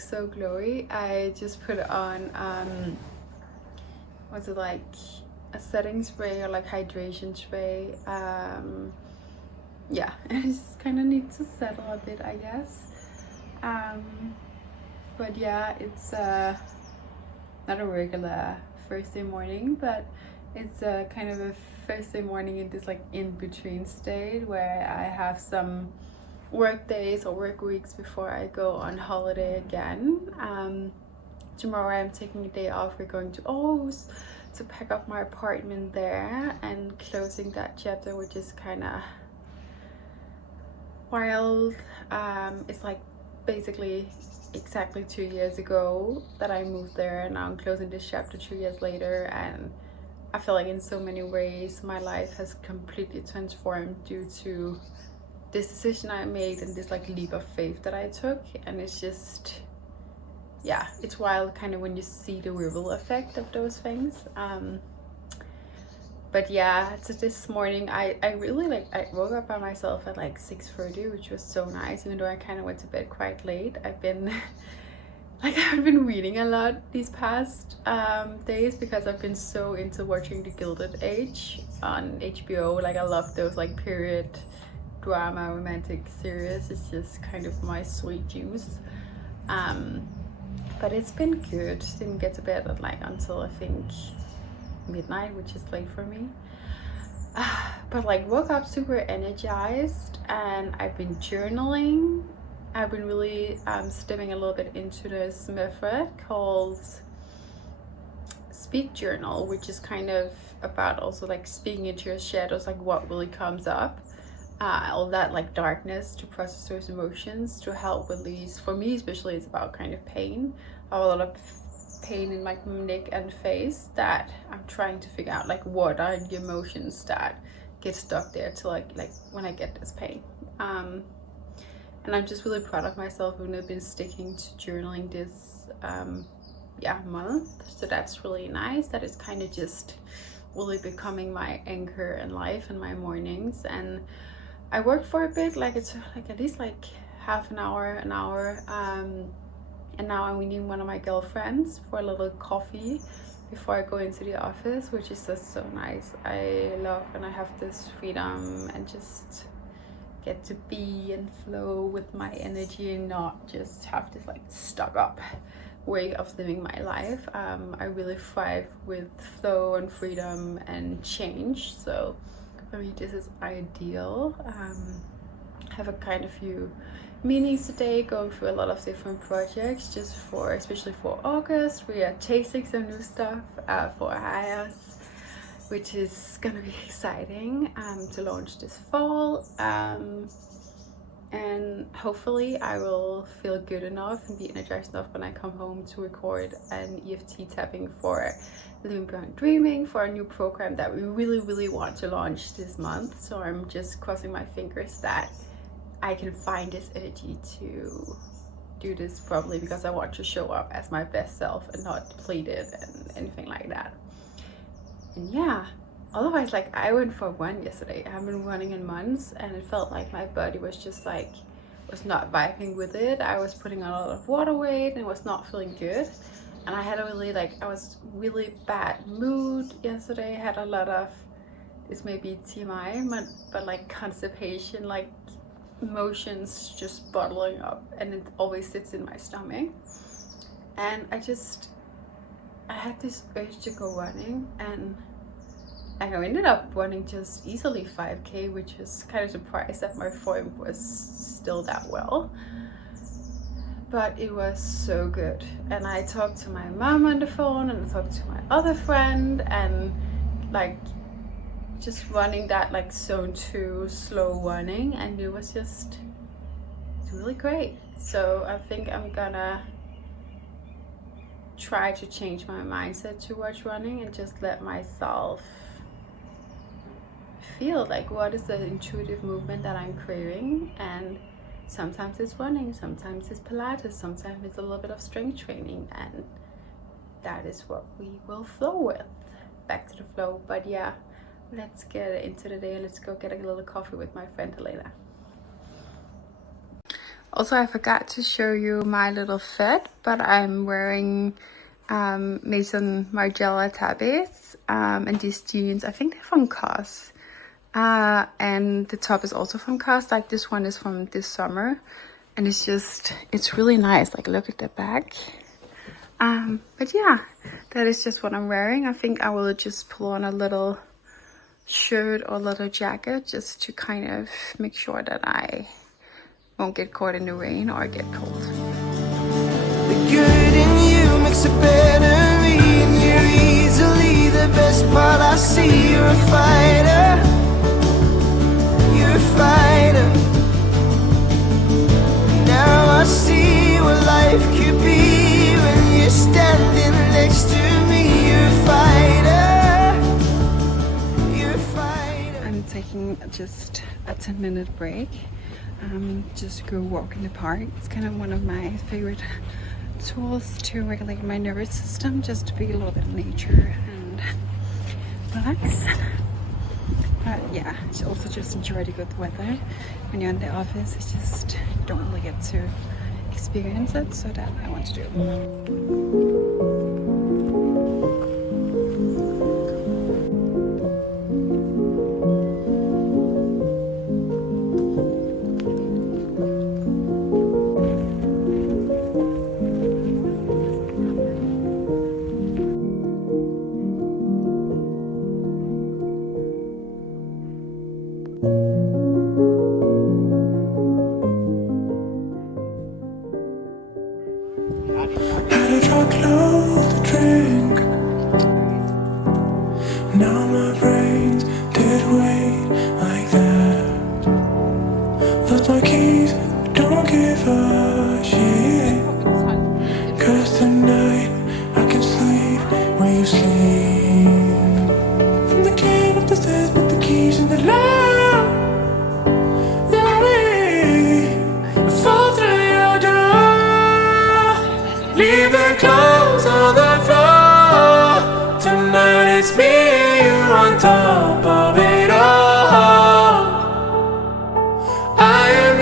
look so glowy. I just put on was it like a setting spray or like hydration spray. Yeah, and it just kind of needs to settle a bit, I guess. But yeah, it's not a regular first day morning, but it's kind of a first day morning in this like in between state where I have some work days or work weeks before I go on holiday again. Tomorrow I'm taking a day off. We're going to Aarhus to pack up my apartment there and closing that chapter, which is kind of wild. It's like basically exactly 2 years ago that I moved there, and now I'm closing this chapter 2 years later, and I feel like in so many ways my life has completely transformed due to this decision I made and this like leap of faith that I took. And it's just, yeah, it's wild kind of when you see the ripple effect of those things. But yeah, so this morning I really like, I woke up by myself at like 6:30, which was so nice, even though I kind of went to bed quite late. I've been I've been reading a lot these past days because I've been so into watching The Gilded Age on HBO. Like I love those like period drama romantic series. It's just kind of my sweet juice. But it's been good. Didn't get to bed at like until I think midnight, which is late for me. But like woke up super energized, and I've been journaling. I've been really stepping a little bit into this method called speak journal, which is kind of about also like speaking into your shadows, like what really comes up, all that like darkness, to process those emotions, to help release. For me especially, it's about kind of pain. I have a lot of pain in like my neck and face that I'm trying to figure out like what are the emotions that get stuck there to like when I get this pain. And I'm just really proud of myself when I've been sticking to journaling this month. So that's really nice. That is kind of just really becoming my anchor in life and my mornings. And I worked for a bit, like it's like at least like half an hour. And now I'm meeting one of my girlfriends for a little coffee before I go into the office, which is just so nice. I love when I have this freedom and just get to be and flow with my energy and not just have this like stuck up way of living my life. I really thrive with flow and freedom and change, so for me this is ideal. I have a kind of few meetings today, going through a lot of different projects just for, especially for August. We are tasting some new stuff for aarhus, which is gonna be exciting to launch this fall. And hopefully I will feel good enough and be energized enough when I come home to record an EFT tapping for Living Beyond Dreaming, for a new program that we really want to launch this month. So I'm just crossing my fingers that I can find this energy to do this properly, because I want to show up as my best self and not depleted and anything like that. And yeah, otherwise, like I went for a run yesterday. I haven't been running in months, and it felt like my body was just like, was not vibing with it. I was putting on a lot of water weight and was not feeling good. And I had a really I was really bad mood yesterday. I had a lot of, this may be TMI, but like constipation, like emotions just bottling up, and it always sits in my stomach. And I had this urge to go running, and I ended up running just easily 5k, which is kind of surprised that my form was still that well. But it was so good. And I talked to my mom on the phone, and I talked to my other friend, and like just running that like zone 2 slow running, and it was just, it's really great. So I think I'm gonna try to change my mindset towards running and just let myself feel like what is the intuitive movement that I'm craving. And sometimes it's running, sometimes it's Pilates, sometimes it's a little bit of strength training, and that is what we will flow with. Back to the flow. But yeah, let's get into the day. Let's go get a little coffee with my friend Elena. Also, I forgot to show you my little fit, but I'm wearing Mason Margiela tabbies and these jeans. I think they're from COS. And the top is also from COS. Like this one is from this summer. And it's really nice. Like look at the back. But yeah, that is just what I'm wearing. I think I will just pull on a little shirt or little jacket just to kind of make sure that I won't get caught in the rain or get cold. The good in you makes it better, and you're easily the best part I see. You're a fighter, you're a fighter. Now I see what life could be when you're standing next to me. You're a fighter, you're a fighter. I'm taking just a 10-minute break. Just go walk in the park. It's kind of one of my favorite tools to regulate my nervous system, just to be a little bit in nature and relax. But yeah, I also just enjoy the good weather. When you're in the office, I just don't really get to experience it, so that I want to do. Had a truckload to drink. Now my brain's dead weight like that. Lost my keys, but don't give a shit. Cause tonight I can sleep where you sleep. From the king up the stairs, put the keys in the lock. Let me fall through your door. Leave the clothes on the floor. Tonight it's me and you on top of it all. I am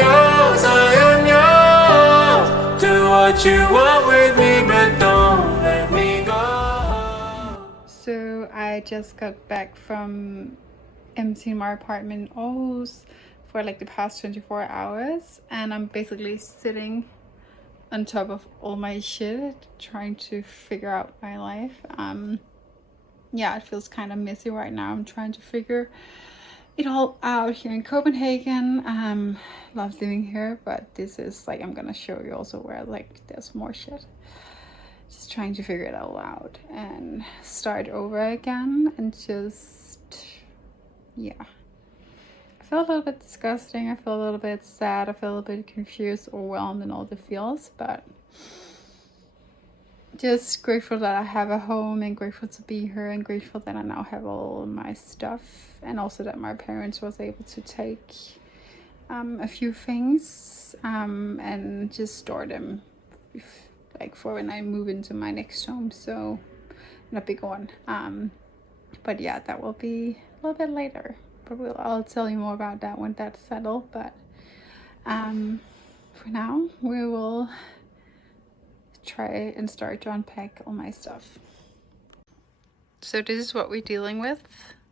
yours, do what you want with me, but don't let me go. So I just got back from emptying my apartment in Aarhus for like the past 24 hours, and I'm basically sitting on top of all my shit trying to figure out my life. Yeah, it feels kind of messy right now. I'm trying to figure it all out here in Copenhagen. Love living here, but this is like, I'm gonna show you also where like there's more shit. Just trying to figure it all out and start over again, and just, yeah. I feel a little bit disgusting, I feel a little bit sad, I feel a little bit confused, overwhelmed, and all the feels, but just grateful that I have a home, and grateful to be here, and grateful that I now have all my stuff, and also that my parents was able to take a few things and just store them like for when I move into my next home. So not a big one, but yeah, that will be a little bit later. Probably I'll tell you more about that when that's settled, but for now we will try and start to unpack all my stuff. So this is what we're dealing with,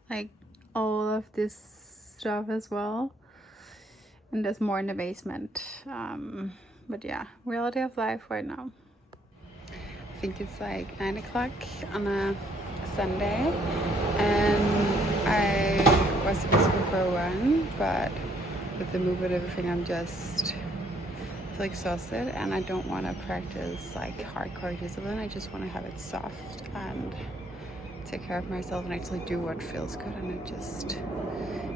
like all of this stuff as well, and there's more in the basement, but yeah, reality of life right now. I think it's like 9 o'clock on a Sunday, and I was supposed to go for a run, but with the move and everything, I'm just feel exhausted, and I don't want to practice like hardcore discipline. I just want to have it soft and take care of myself and actually do what feels good, and it just,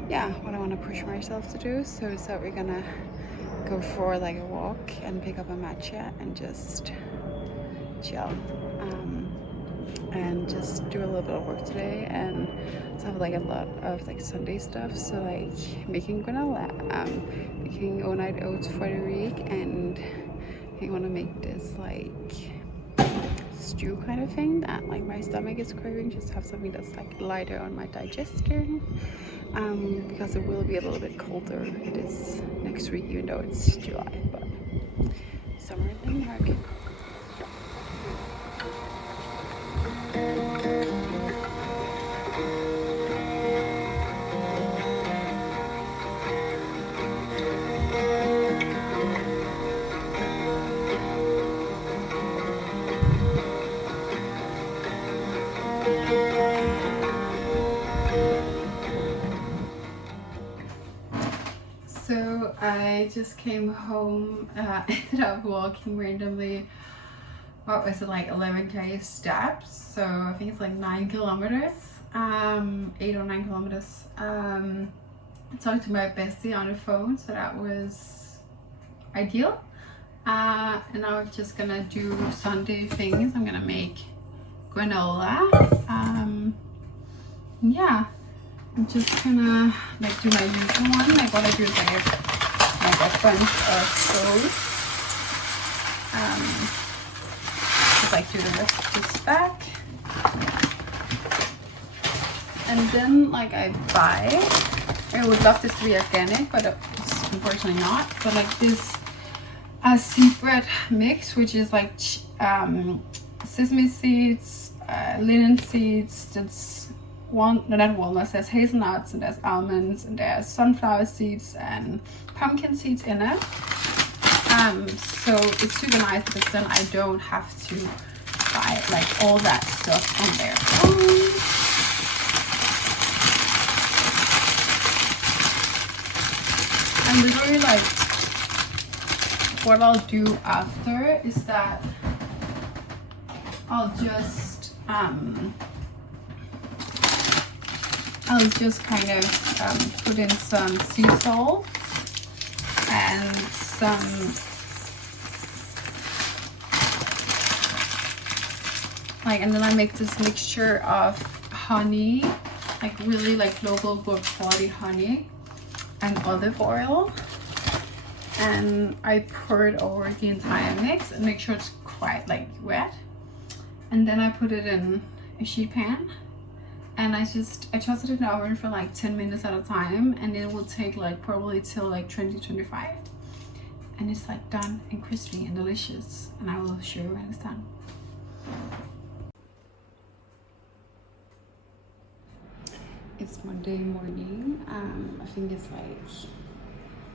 yeah, what I want to push myself to do. So we're gonna go for like a walk and pick up a matcha and just chill, and just do a little bit of work today, and also have like a lot of like Sunday stuff, so like making granola, making overnight oats for the week, and I want to make this like stew kind of thing that like my stomach is craving, just have something that's like lighter on my digestion, because it will be a little bit colder this next week, even though it's July. But summer in Denmark. So I just came home, ended up walking randomly, what was it, like 11k steps, so I think it's like 9 kilometers, 8 or 9 kilometers. I talked to my bestie on the phone, so that was ideal. And now we're just gonna do Sunday things. I'm gonna make granola. Yeah, I'm just gonna like do my usual one. Like what I do is like a bunch of those. Just like do the rest of the stack. And then like I would love this to be organic, but it's unfortunately not. But like this seed bread mix, which is like sesame seeds, linen seeds, that's not walnuts, there's hazelnuts and there's almonds and there's sunflower seeds and pumpkin seeds in it. So it's super nice because then I don't have to buy like all that stuff on their own. And literally like what I'll do after is that I'll just kind of put in some sea salt and some and then I make this mixture of honey, like really like local good quality honey, and olive oil, and I pour it over the entire mix and make sure it's quite like wet, and then I put it in a sheet pan. And I toast it in the oven for like 10 minutes at a time, and it will take like probably till like 20-25, and it's like done and crispy and delicious, and I will show you when it's done. It's Monday morning. I think it's like,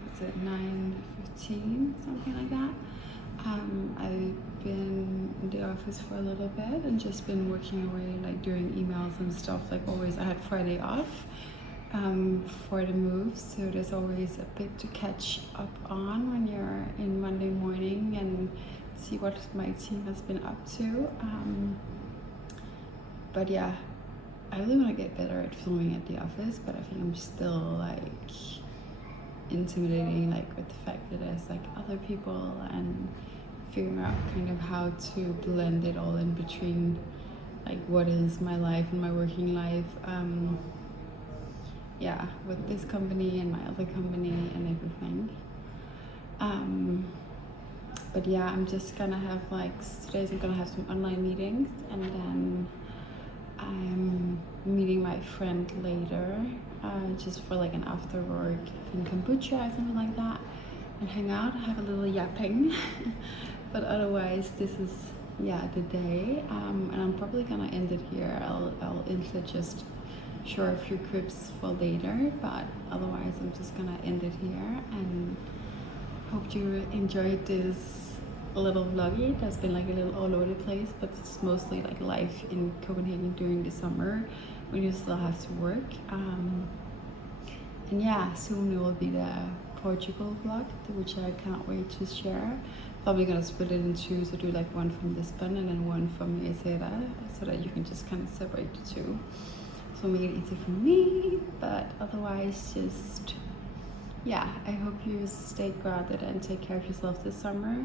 it's at 9:15, something like that. I've been in the office for a little bit and just been working away, like doing emails and stuff. Like always, I had Friday off for the move, so there's always a bit to catch up on when you're in Monday morning and see what my team has been up to. But yeah, I really want to get better at filming at the office, but I think I'm still like intimidating, like with the fact that there's like other people, and figuring out kind of how to blend it all in between, like what is my life and my working life, yeah, with this company and my other company and everything. But yeah, I'm just gonna have like, today's I'm gonna have some online meetings, and then I'm meeting my friend later, just for like an after work in kombucha or something like that, and hang out, have a little yapping. But otherwise, this is, yeah, the day, and I'm probably gonna end it here. I'll insert just short a few clips for later, but otherwise I'm just gonna end it here, and hope you enjoyed this little vloggy. That's been like a little all over the place, but it's mostly like life in Copenhagen during the summer when you still have to work. And yeah, soon it will be the Portugal vlog, which I cannot wait to share. Probably gonna split it in two, so do like one from Lisbon and then one from Isera, so that you can just kind of separate the two. So make it easy for me, but otherwise just, yeah, I hope you stay grounded and take care of yourself this summer.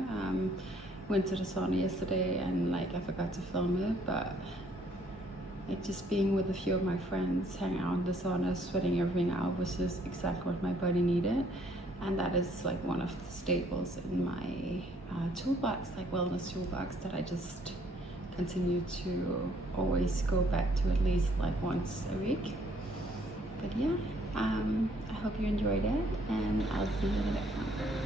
Went to the sauna yesterday and like I forgot to film it, but like just being with a few of my friends, hanging out in the sauna, sweating everything out was just exactly what my body needed. And that is like one of the staples in my toolbox, like wellness toolbox, that I just continue to always go back to at least like once a week. But yeah, I hope you enjoyed it, and I'll see you in the next one.